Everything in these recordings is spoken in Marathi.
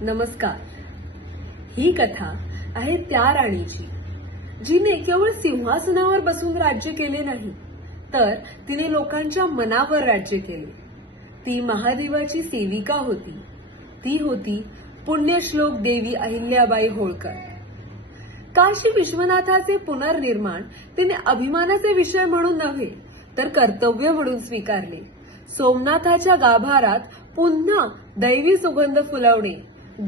नमस्कार. ही कथा आहे त्या राणीची जिने केवळ सिंहासनावर बसून राज्य केले नाही, तर तिने लोकांच्या मनावर राज्य केले. ती महादेवाची सेविका होती. ती होती पुण्यश्लोक देवी अहिल्याबाई होळकर. काशी विश्वनाथाचे पुनर्निर्माण तिने अभिमानाचे विषय म्हणून नव्हे, तर कर्तव्य म्हणून स्वीकारले. सोमनाथाच्या गाभारात पुन्हा दैवी सुगंध फुलवणे,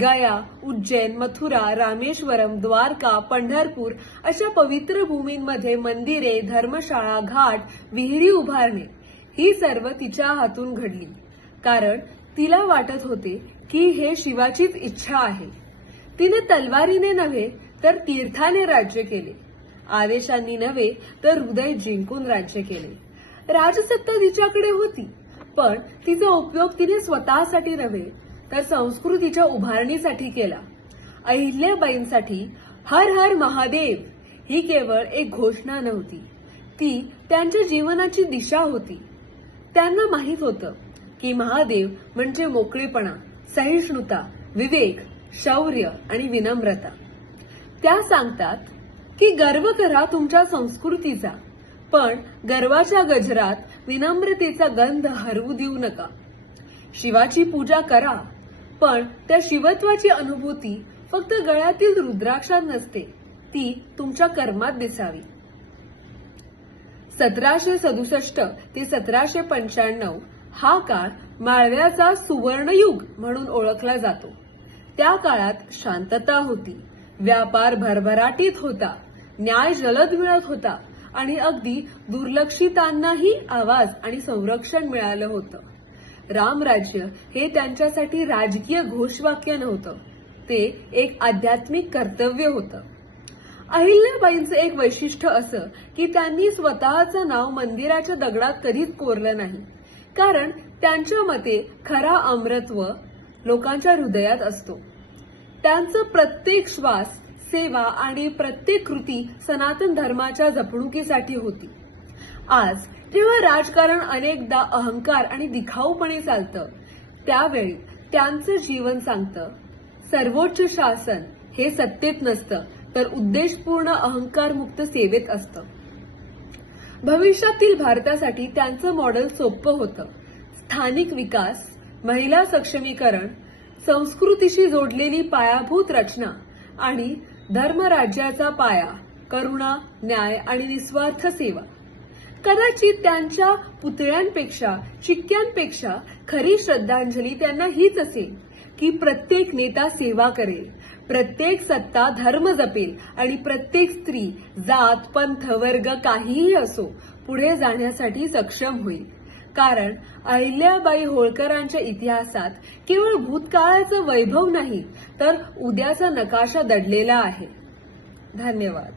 गया, उज्जैन, मथुरा, रामेश्वरम, द्वारका, पंढरपूर अशा पवित्र भूमींमध्ये मंदिरे, धर्मशाळा, घाट, विहिरी उभारणे ही सर्व तिच्या हातून घडली. कारण तिला वाटत होते की हे शिवाचीच इच्छा आहे. तिने तलवारीने नव्हे तर तीर्थाने राज्य केले. आदेशांनी नव्हे तर हृदय जिंकून राज्य केले. राजसत्ता तिच्याकडे होती, पण तिचा उपयोग तिने स्वतःसाठी नव्हे तर संस्कृतीच्या उभारणीसाठी केला. अहिल्याबाईंसाठी हर हर महादेव ही केवळ एक घोषणा नव्हती, ती त्यांच्या जीवनाची दिशा होती. त्यांना माहित होतं की महादेव म्हणजे मोकळेपणा, सहिष्णुता, विवेक, शौर्य आणि विनम्रता. त्या सांगतात की गर्व करा तुमच्या संस्कृतीचा, पण गर्वाच्या गजरात विनम्रतेचा गंध हरवू देऊ नका. शिवाची पूजा करा, पण त्या शिवत्वाची अनुभूती फक्त गळ्यातील रुद्राक्षात नसते, ती तुमच्या कर्मात दिसावी. 1767 ते 1795 हा काळ माळव्याचा सुवर्णयुग म्हणून ओळखला जातो. त्या काळात शांतता होती, व्यापार भरभराटीत होता, न्याय जलद मिळत होता आणि अगदी दुर्लक्षितांनाही आवाज आणि संरक्षण मिळालं होतं. रामराज्य हे त्यांच्यासाठी राजकीय घोषवाक्य नव्हतं, ते एक आध्यात्मिक कर्तव्य होतं. अहिल्याबाईंचं एक वैशिष्ट्य असं की त्यांनी स्वतःचं नाव मंदिराच्या दगडात कधीच कोरलं नाही, कारण त्यांच्या मते खरा अमरत्व लोकांच्या हृदयात असतो. त्यांचं प्रत्येक श्वास सेवा आणि प्रत्येक कृती सनातन धर्माच्या जपणुकीसाठी होती. आज जेव्हा राजकारण अनेकदा अहंकार आणि दिखाऊपणे चालतं, त्यावेळी त्यांचं जीवन सांगतं, सर्वोच्च शासन हे सत्तेत नसतं, तर उद्देशपूर्ण अहंकारमुक्त सेवेत असतं. भविष्यातील भारतासाठी त्यांचं मॉडेल सोपं होतं. स्थानिक विकास, महिला सक्षमीकरण, संस्कृतीशी जोडलेली पायाभूत रचना आणि धर्मराज्याचा पाया, करुणा, न्याय आणि निस्वार्थ सेवा. कदाचित त्यांच्या पुतळ्यांपेक्षा, चिक्क्यांपेक्षा खरी श्रद्धांजली त्यांना हीच असेल की प्रत्येक नेता सेवा करेल, प्रत्येक सत्ता धर्म जपेल आणि प्रत्येक स्त्री जात, पंथ, वर्ग काहीही असो पुढे जाण्यासाठी सक्षम होईल. कारण अहिल्याबाई होळकरांच्या इतिहासात केवळ भूतकाळाचं वैभव नाही, तर उद्याचा नकाशा दडलेला आहे. धन्यवाद.